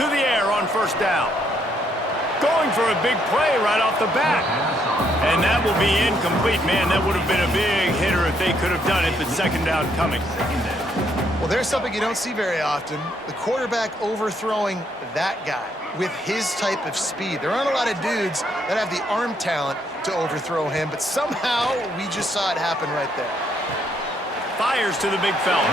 To the air on first down. Going for a big play right off the bat. And that will be incomplete. Man, that would have been a big hitter if they could have done it, but second down coming. Well, there's something you don't see very often. The quarterback overthrowing that guy with his type of speed. There aren't a lot of dudes that have the arm talent to overthrow him, but somehow we just saw it happen right there. Fires to the big fella.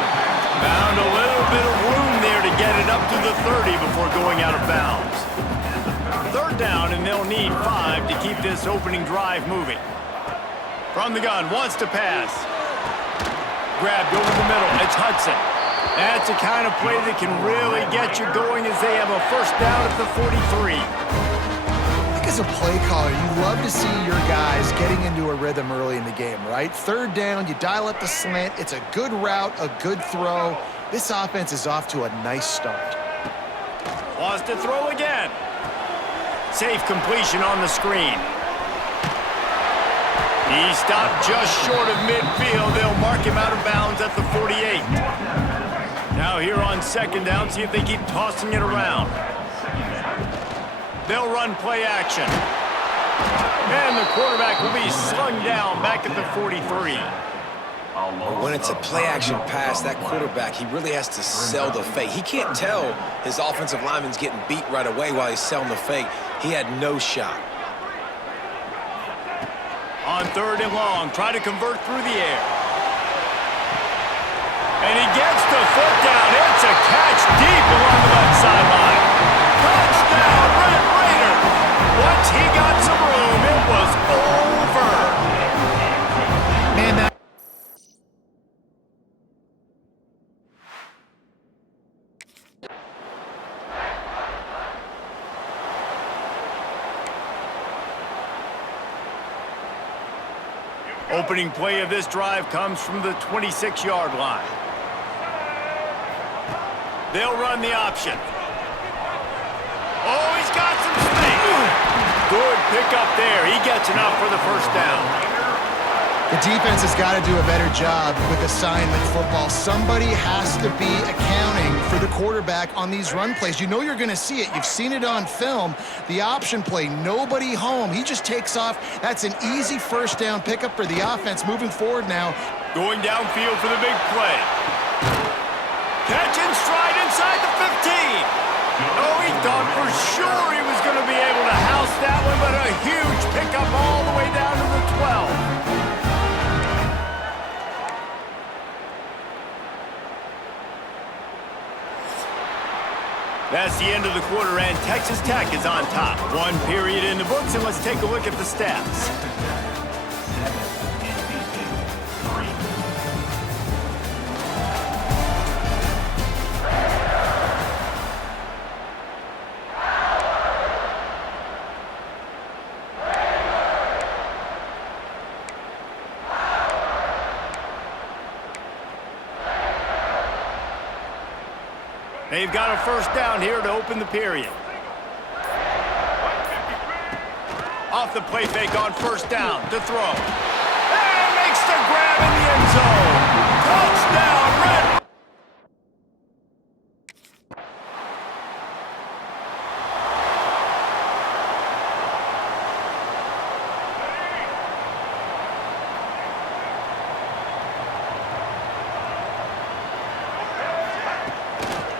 Found a little bit of room there to get it up to the 30 before going out of bounds. Third down, and they'll need 5 to keep this opening drive moving. From the gun, wants to pass. Grabbed over the middle. It's Hudson. That's the kind of play that can really get you going as they have a first down at the 43. I think as a play caller, you love to see your guys getting into a rhythm early in the game, right? Third down, you dial up the slant. It's a good route, a good throw. This offense is off to a nice start. Wants to throw again. Safe completion on the screen. He stopped just short of midfield. They'll mark him out of bounds at the 48. Now here on second down, see if they keep tossing it around. They'll run play action. And the quarterback will be slung down back at the 43. When it's a play-action pass, that quarterback, he really has to sell the fake. He can't tell his offensive lineman's getting beat right away while he's selling the fake. He had no shot. On third and long, try to convert through the air. And he gets the foot down. It's a catch deep along the left sideline. Touchdown, Red Raider. Once he got some room, it was over. Man, that opening play of this drive comes from the 26-yard line. They'll run the option. Oh, he's got some space. Good pickup there. He gets enough for the first down. The defense has got to do a better job with assignment football. Somebody has to be accounting for the quarterback on these run plays. You know you're going to see it. You've seen it on film. The option play, nobody home. He just takes off. That's an easy first down pickup for the offense moving forward now. Going downfield for the big play. Catch and stride inside the 15. Oh, he thought for sure he was going to be able to house that one, but a huge pickup all the way down to the 12. That's the end of the quarter, and Texas Tech is on top. One period in the books, and let's take a look at the stats. They've got a first down here to open the period. Off the play fake on first down to throw. And makes the grab in the end zone. Touchdown, Red.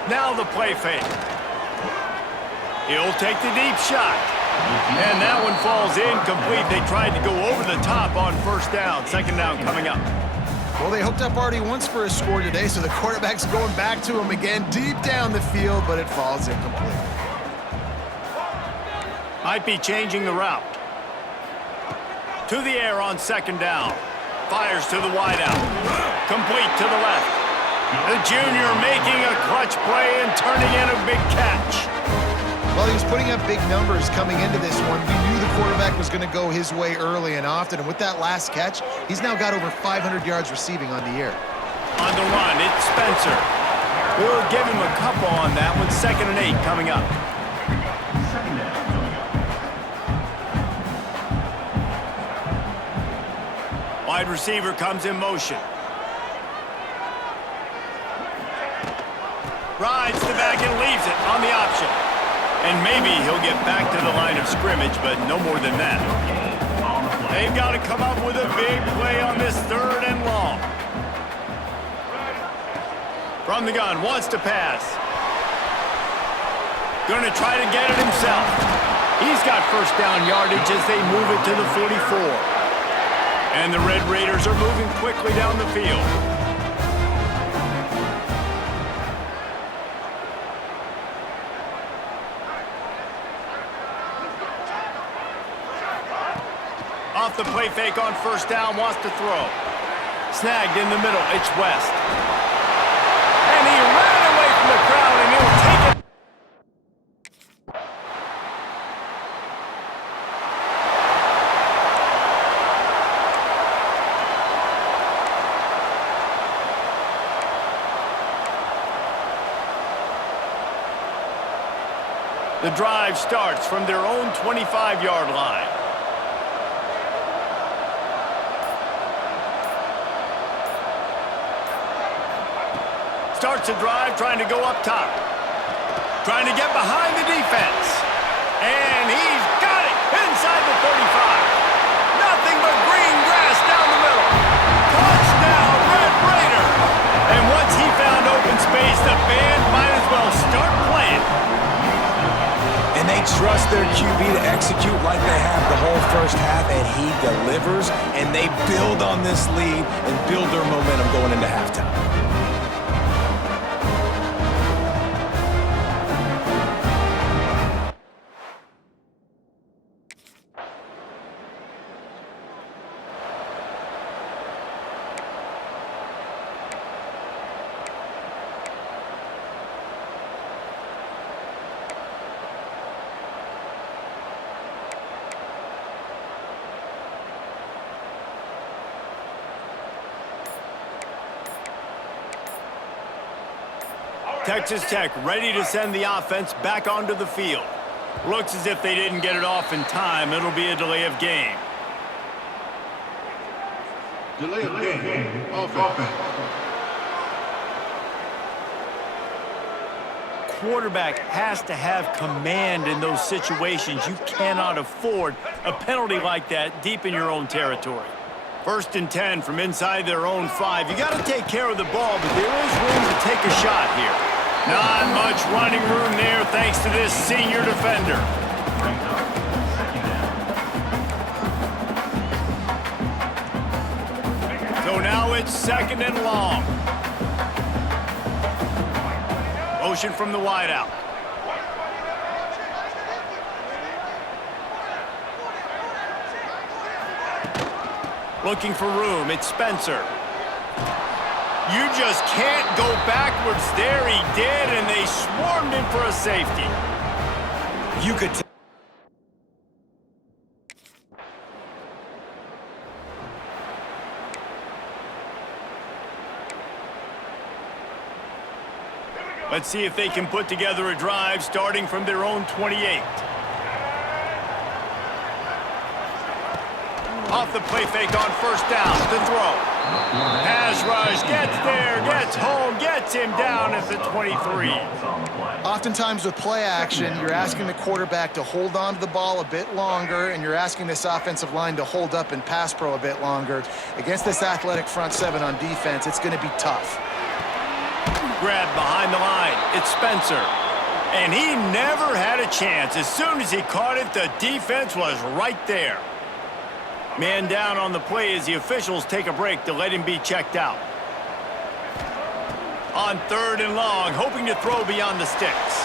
Now the play fake. He'll take the deep shot. And that one falls incomplete. They tried to go over the top on first down. Second down coming up. Well, they hooked up already once for a score today, so the quarterback's going back to him again deep down the field, but it falls incomplete. Might be changing the route. To the air on second down. Fires to the wideout. Complete to the left. The junior making a clutch play and turning in a big catch. Well, he was putting up big numbers coming into this one. We knew the quarterback was going to go his way early and often, and with that last catch, he's now got over 500 yards receiving on the year. On the run, it's Spencer. We'll give him a couple on that one. 2nd and 8 coming up. Wide receiver comes in motion. Rides the back and leaves it on the option. And maybe he'll get back to the line of scrimmage, but no more than that. They've got to come up with a big play on this 3rd and long. From the gun, wants to pass. Going to try to get it himself. He's got first down yardage as they move it to the 44. And the Red Raiders are moving quickly down the field. Off the play fake on first down, wants to throw. Snagged in the middle, it's West. And he ran away from the crowd, and he'll take it. The drive starts from their own 25-yard line. Starts a drive, trying to go up top. Trying to get behind the defense. And he's got it inside the 35. Nothing but green grass down the middle. Touchdown, Red Raider. And once he found open space, the band might as well start playing. And they trust their QB to execute like they have the whole first half, and he delivers, and they build on this lead and build their momentum going into halftime. Texas Tech ready to send the offense back onto the field. Looks as if they didn't get it off in time. It'll be a delay of game. Delay of game. Offense. Quarterback has to have command in those situations. You cannot afford a penalty like that deep in your own territory. 1st and 10 from inside their own 5. You got to take care of the ball, but there is room to take a shot here. Not much running room there thanks to this senior defender. So now it's 2nd and long. Motion from the wideout. Looking for room, it's Spencer. You just can't go backwards there. He did, and they swarmed him for a safety. You could Let's see if they can put together a drive starting from their own 28. Off the play fake on first down, the throw. Pass rush, gets there, gets home, gets him down at the 23. Oftentimes with play action, you're asking the quarterback to hold on to the ball a bit longer, and you're asking this offensive line to hold up and pass pro a bit longer. Against this athletic front 7 on defense, it's going to be tough. Grab behind the line, it's Spencer. And he never had a chance. As soon as he caught it, the defense was right there. Man down on the play as the officials take a break to let him be checked out. On 3rd and long, hoping to throw beyond the sticks.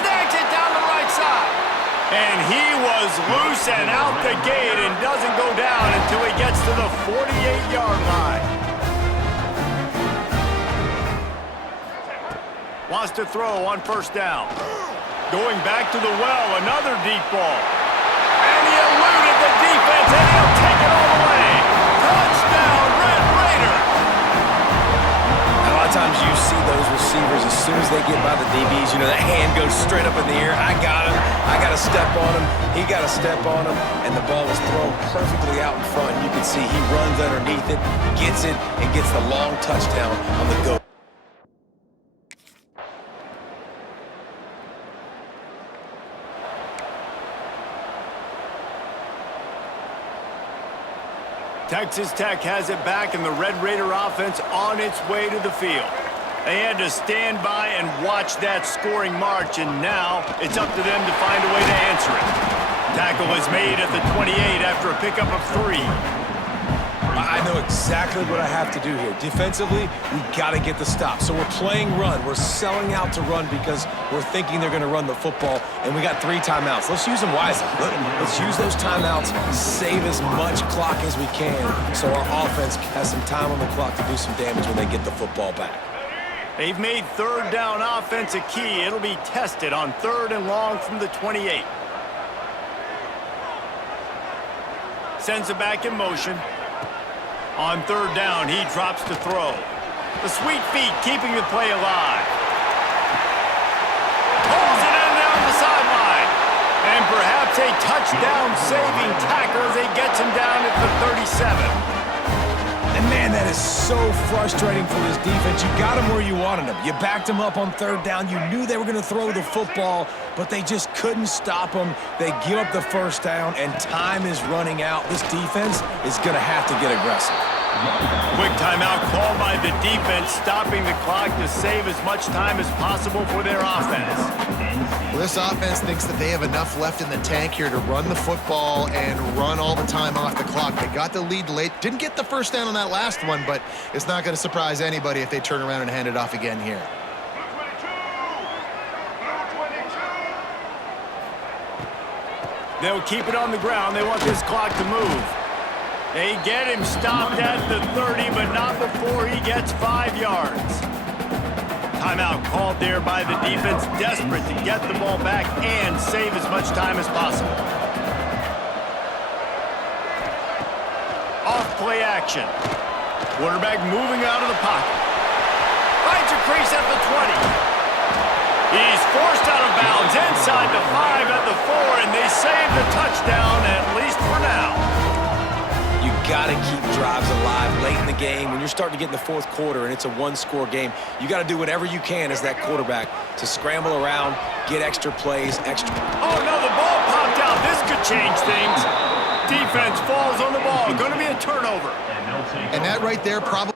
Snags it down the right side. And he was loose and out the gate and doesn't go down until he gets to the 48-yard line. Wants to throw on first down. Going back to the well, another deep ball. And he eluded the defense, and he'll take it all the way. Touchdown, Red Raider. A lot of times you see those receivers, as soon as they get by the DBs, you know, that hand goes straight up in the air. I got him. I got to step on him. He got to step on him. And the ball was thrown perfectly out in front. You can see he runs underneath it, gets it, and gets the long touchdown on the go. Texas Tech has it back, and the Red Raider offense on its way to the field. They had to stand by and watch that scoring march, and now it's up to them to find a way to answer it. Tackle is made at the 28 after a pickup of 3. I know exactly what I have to do here. Defensively, we got to get the stop. So we're playing run. We're selling out to run because we're thinking they're going to run the football, and we got 3 timeouts. Let's use them wisely. Let's use those timeouts, save as much clock as we can so our offense has some time on the clock to do some damage when they get the football back. They've made third down offense a key. It'll be tested on 3rd and long from the 28. Sends it back in motion. On 3rd down, he drops to throw. The sweet feet keeping the play alive. Pulls it in down the sideline. And perhaps a touchdown-saving tackle as he gets him down at the 37. And man, that is so frustrating for this defense. You got them where you wanted them. You backed them up on 3rd down. You knew they were going to throw the football, but they just couldn't stop them. They give up the 1st down, and time is running out. This defense is going to have to get aggressive. Quick timeout called by the defense, stopping the clock to save as much time as possible for their offense. Well, this offense thinks that they have enough left in the tank here to run the football and run all the time off the clock. They got the lead late. Didn't get the 1st down on that last one, but it's not going to surprise anybody if they turn around and hand it off again here. They'll keep it on the ground. They want this clock to move. They get him stopped at the 30, but not before he gets 5 yards. Timeout called there by the defense, desperate to get the ball back and save as much time as possible. Off play action. Quarterback moving out of the pocket. Finds a crease at the 20. He's forced out of bounds inside the 5 at the 4, and they save the touchdown, at least for now. You got to keep drives alive late in the game. When you're starting to get in the 4th quarter and it's a 1-score game, you got to do whatever you can as that quarterback to scramble around, get extra plays, extra. Oh, no, the ball popped out. This could change things. Defense falls on the ball. Going to be a turnover. And that right there probably...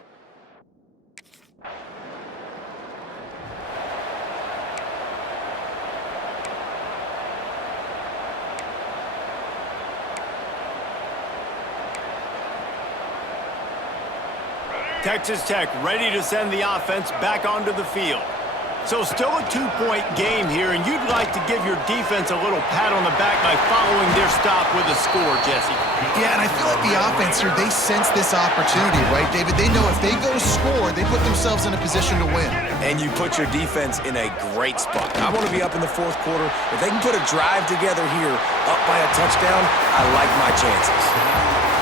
Texas Tech ready to send the offense back onto the field. So still a 2-point game here, and you'd like to give your defense a little pat on the back by following their stop with a score, Jesse. Yeah, and I feel like the offense here, they sense this opportunity, right, David? They know if they go score, they put themselves in a position to win. And you put your defense in a great spot. I want to be up in the 4th quarter. If they can put a drive together here, up by a touchdown, I like my chances.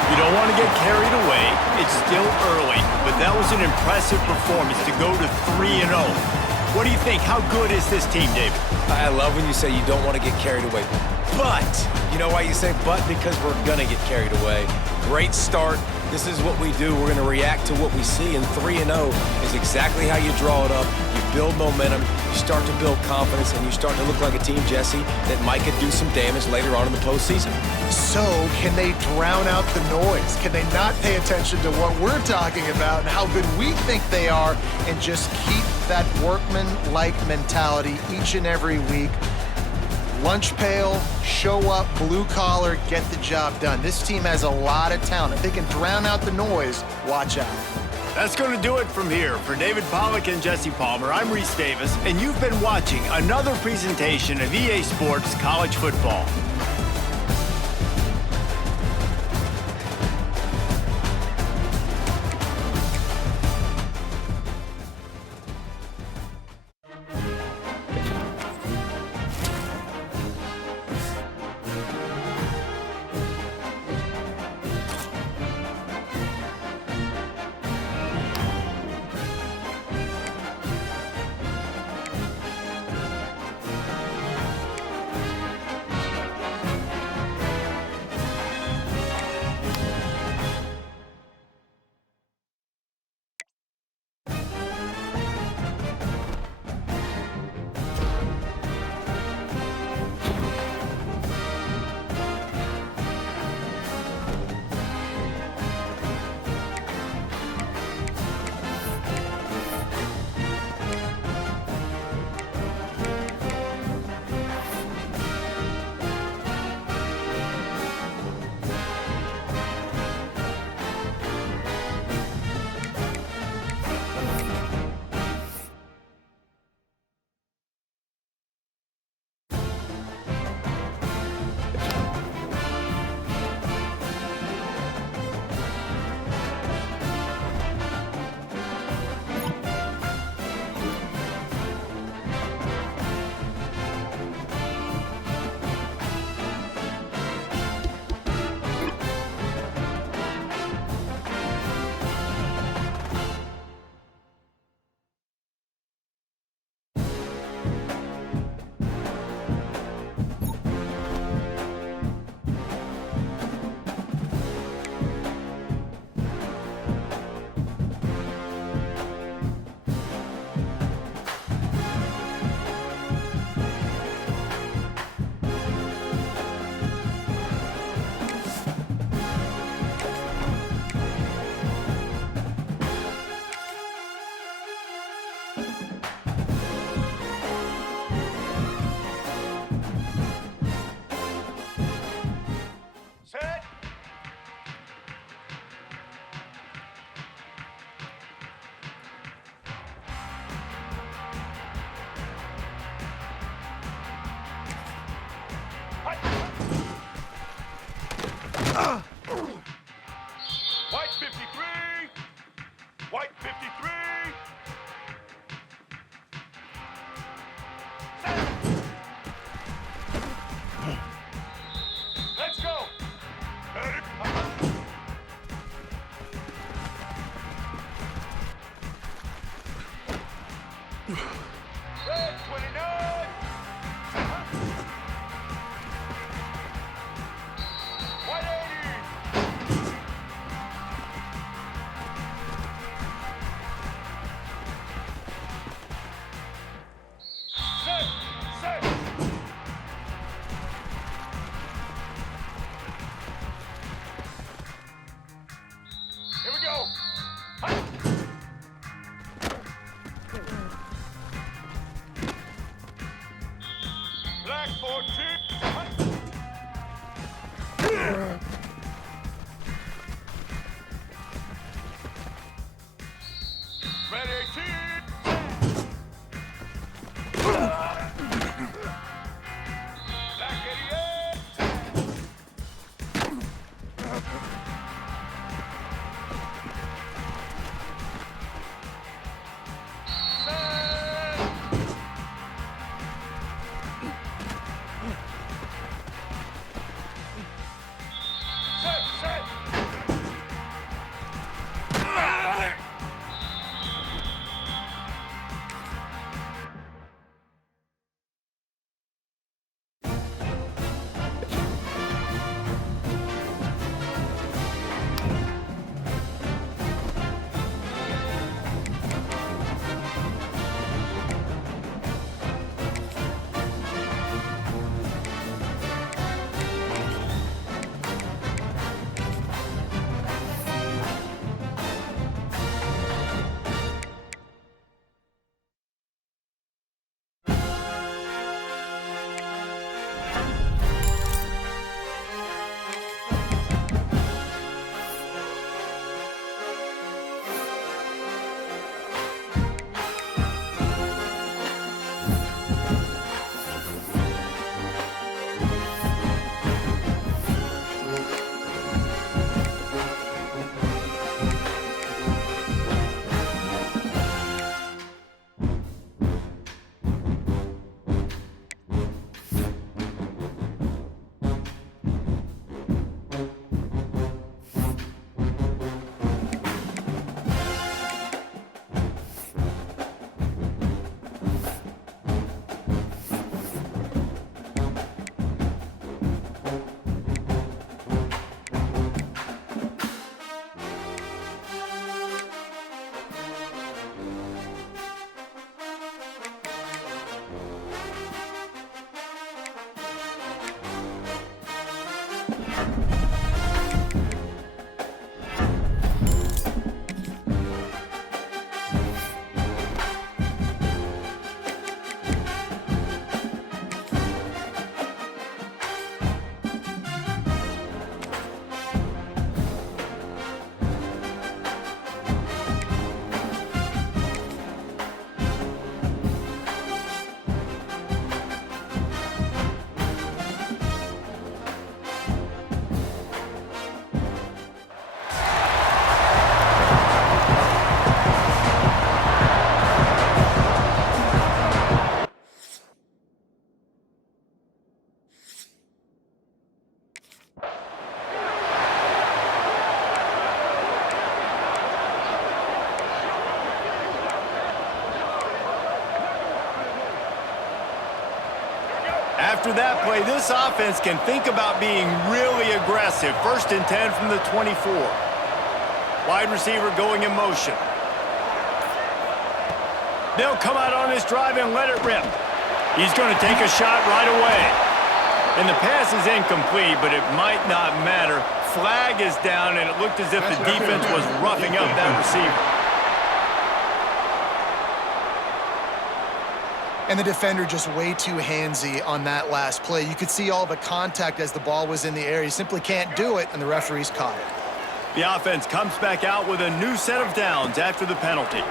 You don't want to get carried away. It's still early, but that was an impressive performance to go to 3-0. What do you think? How good is this team, David? I love when you say you don't want to get carried away. But, you know why you say but? Because we're going to get carried away. Great start. This is what we do. We're going to react to what we see, and 3-0 is exactly how you draw it up. You build momentum, you start to build confidence, and you start to look like a team, Jesse, that might could do some damage later on in the postseason. So, can they drown out the noise? Can they not pay attention to what we're talking about and how good we think they are and just keep that workman-like mentality each and every week? Lunch pail, show up, blue collar, get the job done. This team has a lot of talent. If they can drown out the noise, watch out. That's going to do it from here. For David Pollack and Jesse Palmer, I'm Reese Davis, and you've been watching another presentation of EA Sports College Football. Set. White 53. White 53. Set. Let's go. Red 29. White 80. Set. Set. Here we go. Hi. Black 14. Hi. Red 18. Black 88. Set. Set. After that play, this offense can think about being really aggressive. 1st and 10 from the 24. Wide receiver going in motion. They'll come out on this drive and let it rip. He's going to take a shot right away. And the pass is incomplete, but it might not matter. Flag is down, and it looked as if the defense was roughing up that receiver. And the defender just way too handsy on that last play. You could see all the contact as the ball was in the air. He simply can't do it, and the referees caught it. The offense comes back out with a new set of downs after the penalty.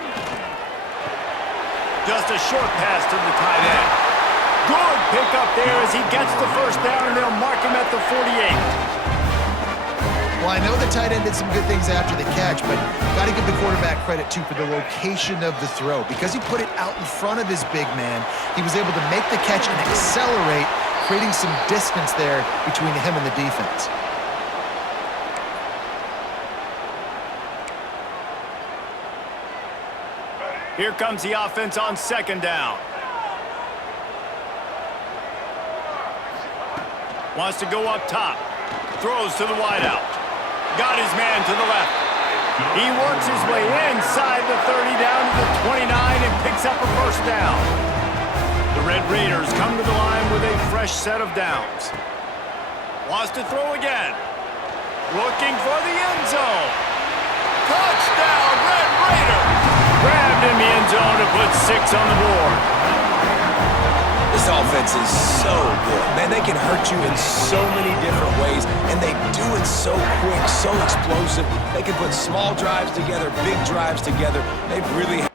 Just a short pass to the tight end. Good pickup there as he gets the first down, and they'll mark him at the 48. Well, I know the tight end did some good things after the catch, but got to give the quarterback credit, too, for the location of the throw. Because he put it out in front of his big man, he was able to make the catch and accelerate, creating some distance there between him and the defense. Here comes the offense on second down. Wants to go up top. Throws to the wideout. Got his man to the left. He works his way inside the 30 down to the 29 and picks up a first down. The Red Raiders come to the line with a fresh set of downs. Wants to throw again. Looking for the end zone. Touchdown, Red Raiders! Grabbed in the end zone to put 6 on the board. This offense is so good. Man, they can hurt you in so many different ways, and they do it so quick, so explosive. They can put small drives together, big drives together. They really...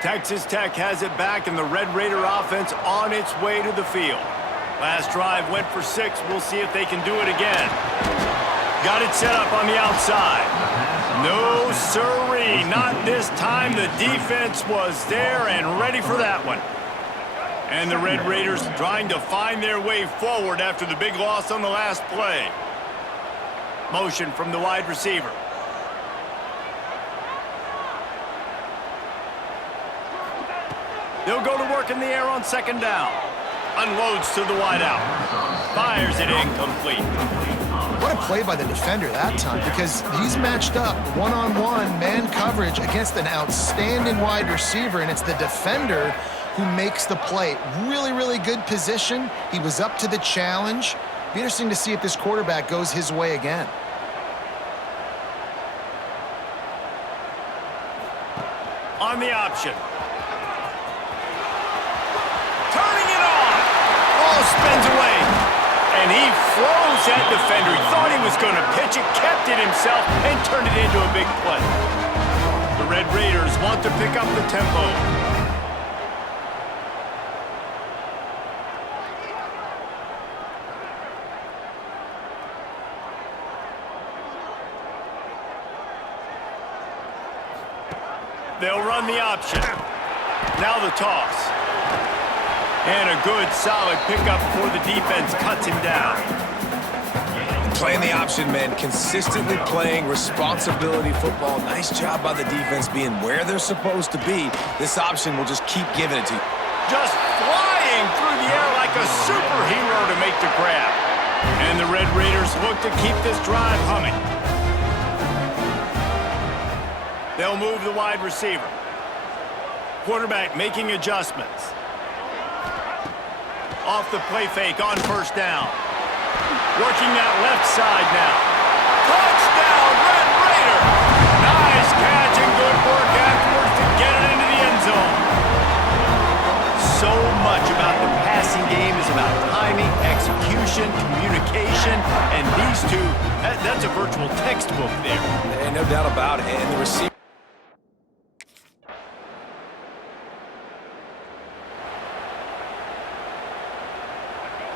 Texas Tech has it back, and the Red Raider offense on its way to the field. Last drive went for 6. We'll see if they can do it again. Got it set up on the outside. No sirree, not this time. The defense was there and ready for that one. And the Red Raiders trying to find their way forward after the big loss on the last play. Motion from the wide receiver. They'll go to work in the air on second down. Unloads to the wideout. Fires it incomplete. What a play by the defender that time, because he's matched up one-on-one man coverage against an outstanding wide receiver, and it's the defender who makes the play. Really, really good position. He was up to the challenge. Be interesting to see if this quarterback goes his way again. On the option. Turning it on. Ball spins away. And he froze that defender. He thought he was going to pitch it, kept it himself, and turned it into a big play. The Red Raiders want to pick up the tempo. They'll run the option. Now the toss. And a good, solid pickup before the defense cuts him down. Playing the option, man. Consistently playing responsibility football. Nice job by the defense being where they're supposed to be. This option will just keep giving it to you. Just flying through the air like a superhero to make the grab. And the Red Raiders look to keep this drive humming. They'll move the wide receiver. Quarterback making adjustments. Off the play fake on first down. Working that left side now. Touchdown, Red Raider! Nice catch and good work afterwards to get it into the end zone. So much about the passing game is about timing, execution, communication, and these two, that's a virtual textbook there. And no doubt about it. And the receiver...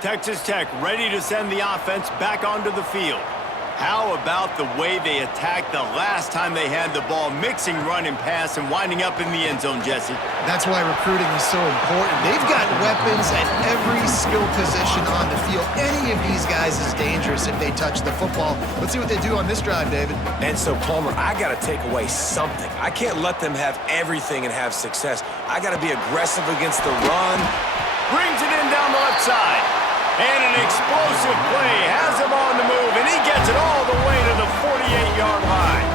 Texas Tech ready to send the offense back onto the field. How about the way they attacked the last time they had the ball, mixing run and pass and winding up in the end zone, Jesse? That's why recruiting is so important. They've got weapons at every skill position on the field. Any of these guys is dangerous if they touch the football. Let's see what they do on this drive, David. And so, Palmer, I got to take away something. I can't let them have everything and have success. I got to be aggressive against the run. Brings it in down the left side. And an explosive play has him on the move, and he gets it all the way to the 48-yard line.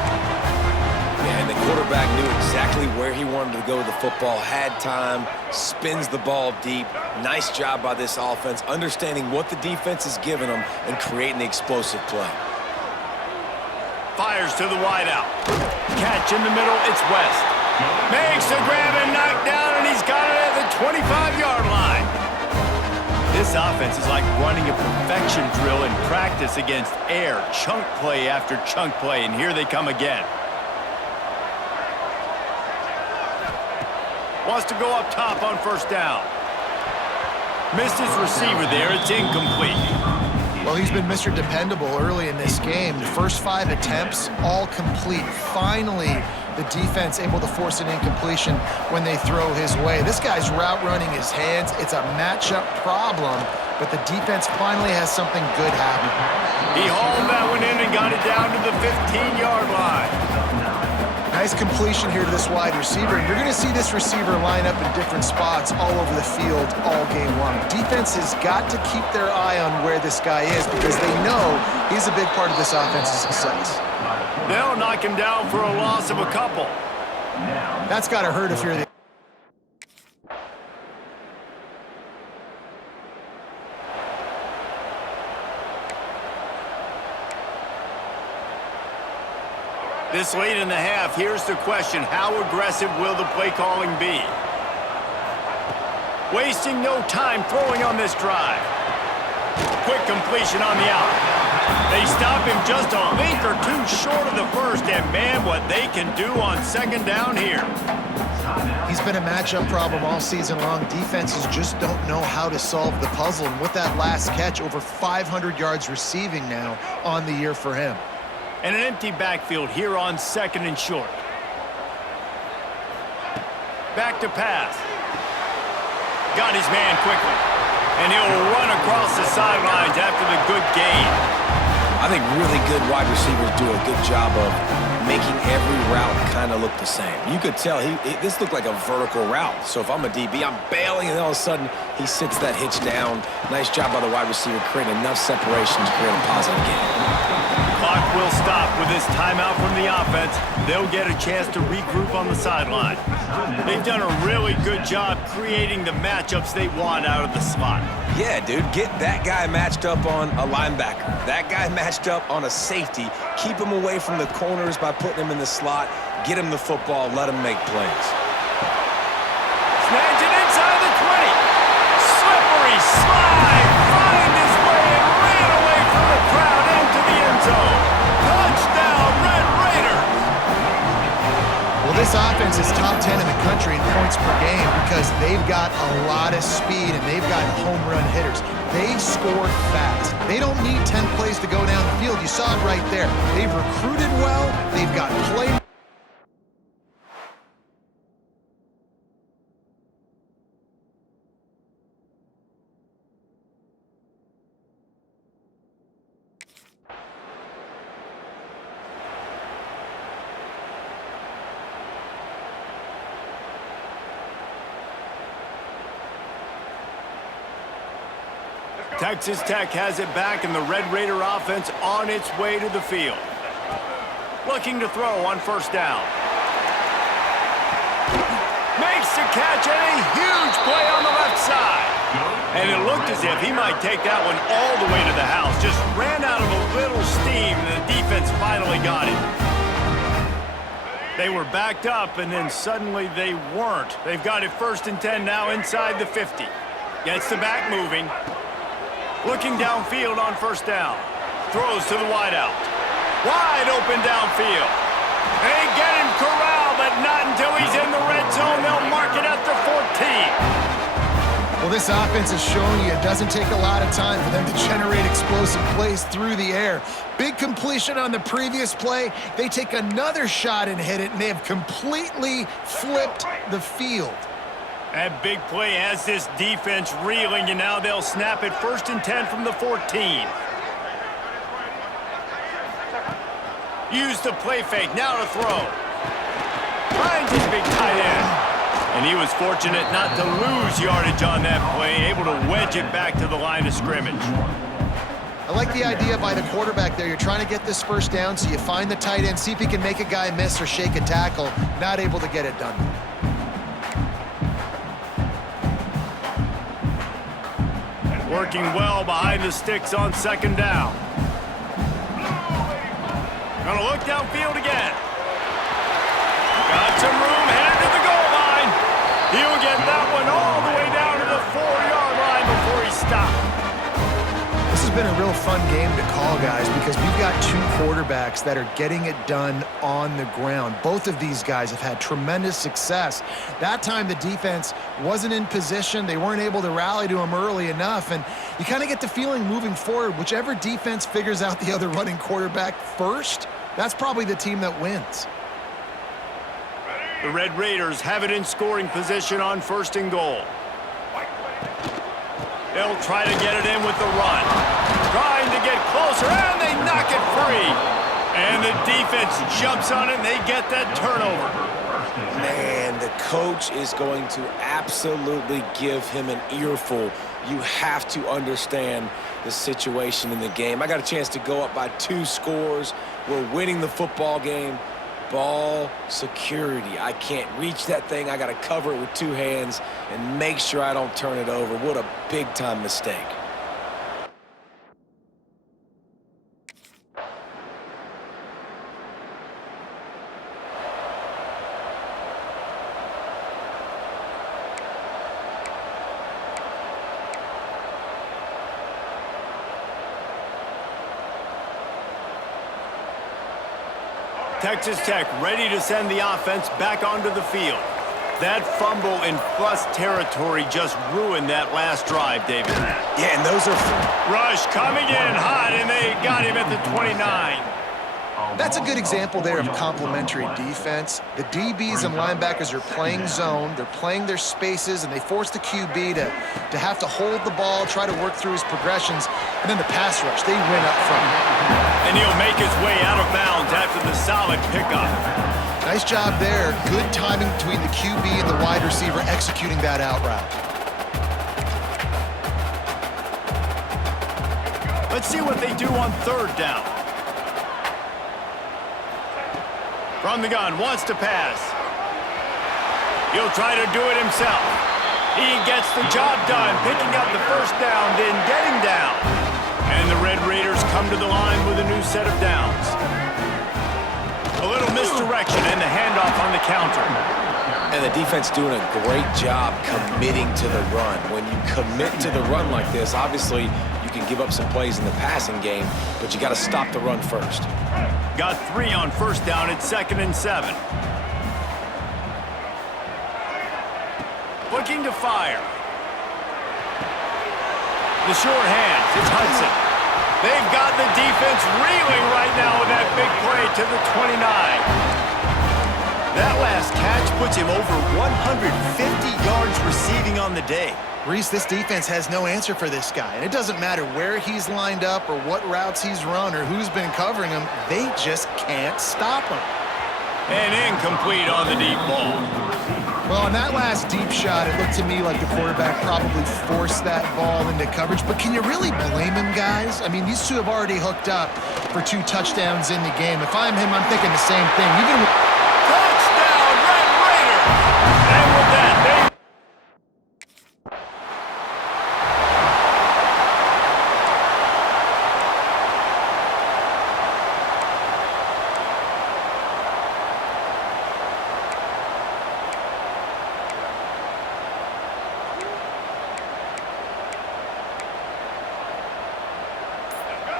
Yeah, and the quarterback knew exactly where he wanted to go with the football, had time, spins the ball deep. Nice job by this offense, understanding what the defense is giving them and creating the explosive play. Fires to the wideout. Catch in the middle, it's West. Makes the grab and knock down, and he's got it at the 25-yard line. This offense is like running a perfection drill in practice against air. Chunk play after chunk play, and here they come again. Wants to go up top on first down. Missed his receiver there. It's incomplete. Well, he's been Mr. Dependable early in this game. The first 5 attempts, all complete. Finally, the defense able to force an incompletion when they throw his way. This guy's route running his hands. It's a matchup problem, but the defense finally has something good happen. He hauled that one in and got it down to the 15-yard line. Nice completion here to this wide receiver. You're going to see this receiver line up in different spots all over the field all game long. Defense has got to keep their eye on where this guy is because they know he's a big part of this offense's success. They'll knock him down for a loss of a couple. That's got to hurt if you're the... This late in the half, here's the question. How aggressive will the play calling be? Wasting no time throwing on this drive. Quick completion on the out. They stop him just a length or two short of the first, and man, what they can do on second down here. He's been a matchup problem all season long. Defenses just don't know how to solve the puzzle. And with that last catch, over 500 yards receiving now on the year for him. And an empty backfield here on second and short. Back to pass. Got his man quickly. And he'll run across the sidelines after the good gain. I think really good wide receivers do a good job of making every route kind of look the same. You could tell this looked like a vertical route. So if I'm a DB, I'm bailing, and all of a sudden he sits that hitch down. Nice job by the wide receiver, creating enough separation to create a positive gain. Clock will stop with this timeout from the offense. They'll get a chance to regroup on the sideline. They've done a really good job creating the matchups they want out of the slot. Yeah, dude, get that guy matched up on a linebacker. That guy matched up on a safety. Keep him away from the corners by putting him in the slot. Get him the football. Let him make plays. Snags it inside the 20. Slippery slide. Find his way and ran away from the crowd into the end zone. Touchdown, Red Raiders. Well, this offense is top 10 in the country in points per game because they've got a lot of speed and they've got home run hitters. They scored fast. They don't need 10 plays to go down the field. You saw it right there. They've recruited well. They've got play. Texas Tech has it back, and the Red Raider offense on its way to the field. Looking to throw on first down. Makes the catch, and a huge play on the left side. And it looked as if he might take that one all the way to the house. Just ran out of a little steam, and the defense finally got him. They were backed up, and then suddenly they weren't. They've got it 1st and 10 now inside the 50. Gets the back moving. Looking downfield on first down. Throws to the wideout. Wide open downfield. They get him corralled, but not until he's in the red zone. They'll mark it at the 14. Well, this offense is showing you it doesn't take a lot of time for them to generate explosive plays through the air. Big completion on the previous play. They take another shot and hit it, and they have completely flipped the field. That big play has this defense reeling, and now they'll snap it 1st and 10 from the 14. Use the play fake, now to throw. Finds his big tight end. And he was fortunate not to lose yardage on that play, able to wedge it back to the line of scrimmage. I like the idea by the quarterback there. You're trying to get this first down, so you find the tight end, see if he can make a guy miss or shake a tackle. Not able to get it done. Working well behind the sticks on second down. Gonna look downfield again. Got some room, headed to the goal line. He'll get that one all the way down to the 4-yard line before he stopped. This has been a real fun game to call, guys, because we've got two quarterbacks that are getting it done on the ground. Both of these guys have had tremendous success. That time the defense wasn't in position. They weren't able to rally to him early enough, and you kind of get the feeling moving forward, whichever defense figures out the other running quarterback first, that's probably the team that wins. The Red Raiders have it in scoring position on 1st and goal. They'll try to get it in with the run. Trying to get closer, and they knock it free. And the defense jumps on it, and they get that turnover. Man, the coach is going to absolutely give him an earful. You have to understand the situation in the game. I got a chance to go up by 2 scores. We're winning the football game. Ball security. I can't reach that thing. I got to cover it with 2 hands and make sure I don't turn it over. What a big-time mistake. Texas Tech ready to send the offense back onto the field. That fumble in plus territory just ruined that last drive, David. Yeah, and those are... Rush coming in hot, and they got him at the 29. That's a good example there of complementary defense. The DBs and linebackers are playing zone, they're playing their spaces, and they force the QB to have to hold the ball, try to work through his progressions, and then the pass rush, they win up front. And he'll make his way out of bounds after the solid pickup. Nice job there. Good timing between the QB and the wide receiver executing that out route. Let's see what they do on 3rd down. From the gun, wants to pass. He'll try to do it himself. He gets the job done, picking up the 1st down, then getting down. And the Red Raiders come to the line with a new set of downs. A little misdirection and the handoff on the counter. And the defense doing a great job committing to the run. When you commit to the run like this, obviously you can give up some plays in the passing game, but you got to stop the run first. Got 3 on 1st down at 2nd and 7. Looking to fire. The short hands, it's Hudson. They've got the defense reeling right now with that big play to the 29. That last catch puts him over 150 yards receiving on the day. Reese, this defense has no answer for this guy, and it doesn't matter where he's lined up or what routes he's run or who's been covering him, they just can't stop him. And incomplete on the deep ball. Well, on that last deep shot, it looked to me like the quarterback probably forced that ball into coverage, but can you really blame him, guys? I mean, these two have already hooked up for 2 touchdowns in the game. If I'm him, I'm thinking the same thing. Touchdown, Red Raider! And with that,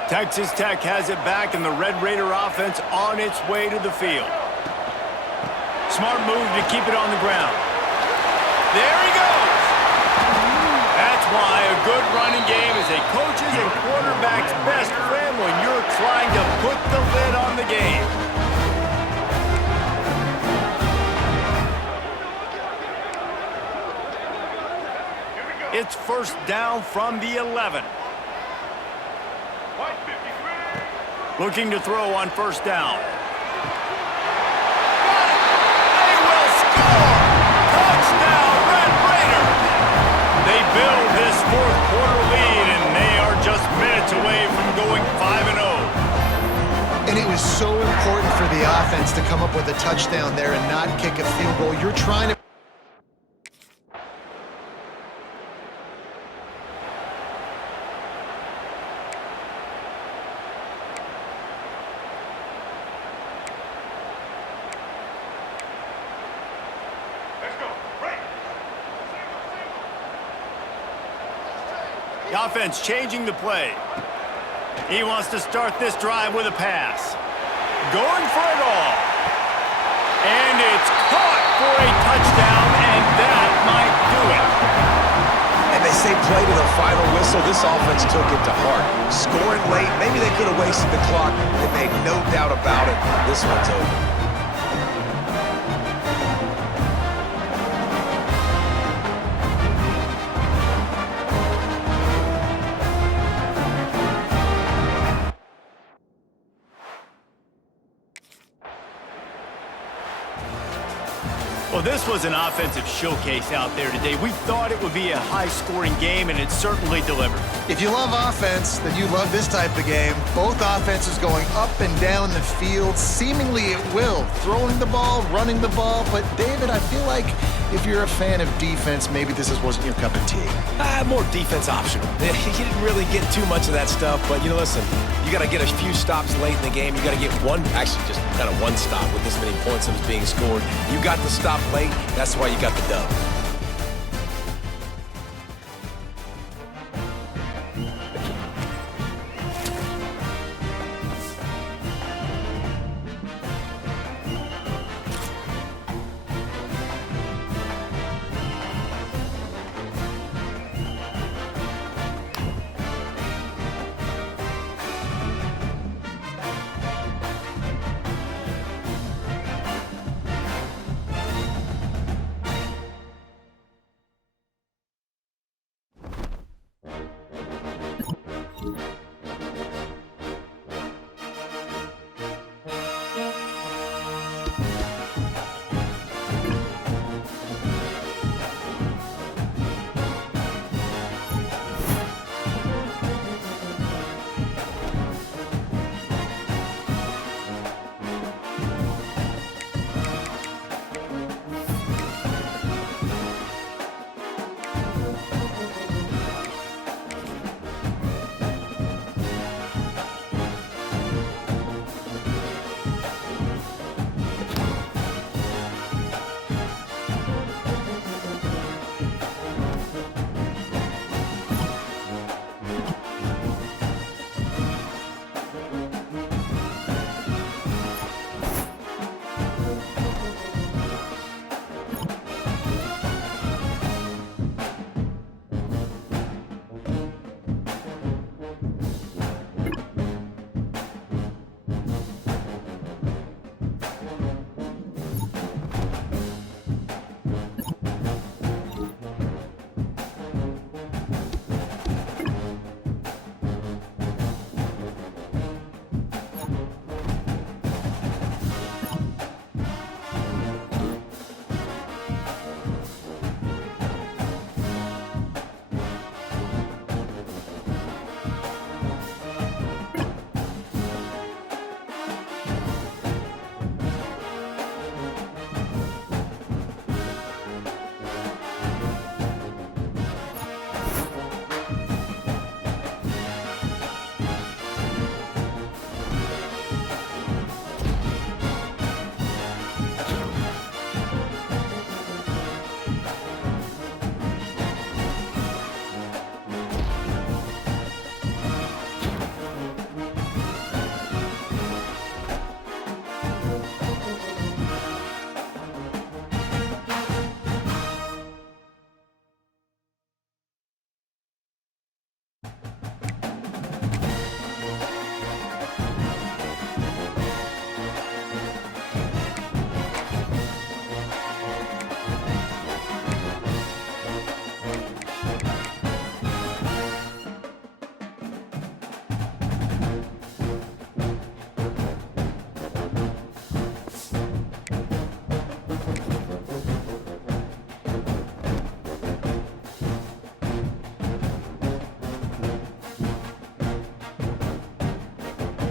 Texas Tech has it back, and the Red Raider offense on its way to the field. Smart move to keep it on the ground. There he goes. That's why a good running game is a coach's and quarterback's best friend when you're trying to put the lid on the game. It's 1st down from the 11. Looking to throw on 1st down. They will score! Touchdown, Red Raiders! They build this 4th quarter lead, and they are just minutes away from going 5-0. And it was so important for the offense to come up with a touchdown there and not kick a field goal. You're trying to... The offense changing the play. He wants to start this drive with a pass. Going for it all. And it's caught for a touchdown, and that might do it. And they say play to the final whistle. This offense took it to heart. Scoring late, maybe they could have wasted the clock. They made no doubt about it. This one's over. Well, this was an offensive showcase out there today. We thought it would be a high-scoring game, and it certainly delivered. If you love offense, then you love this type of game. Both offenses going up and down the field, seemingly at will. Throwing the ball, running the ball. But, David, I feel like if you're a fan of defense, maybe this wasn't your cup of tea. More defense optional. You didn't really get too much of that stuff, but, listen, you got to get a few stops late in the game. You got to get one stop with this many points that was being scored. You got the stop late. That's why you got the dub.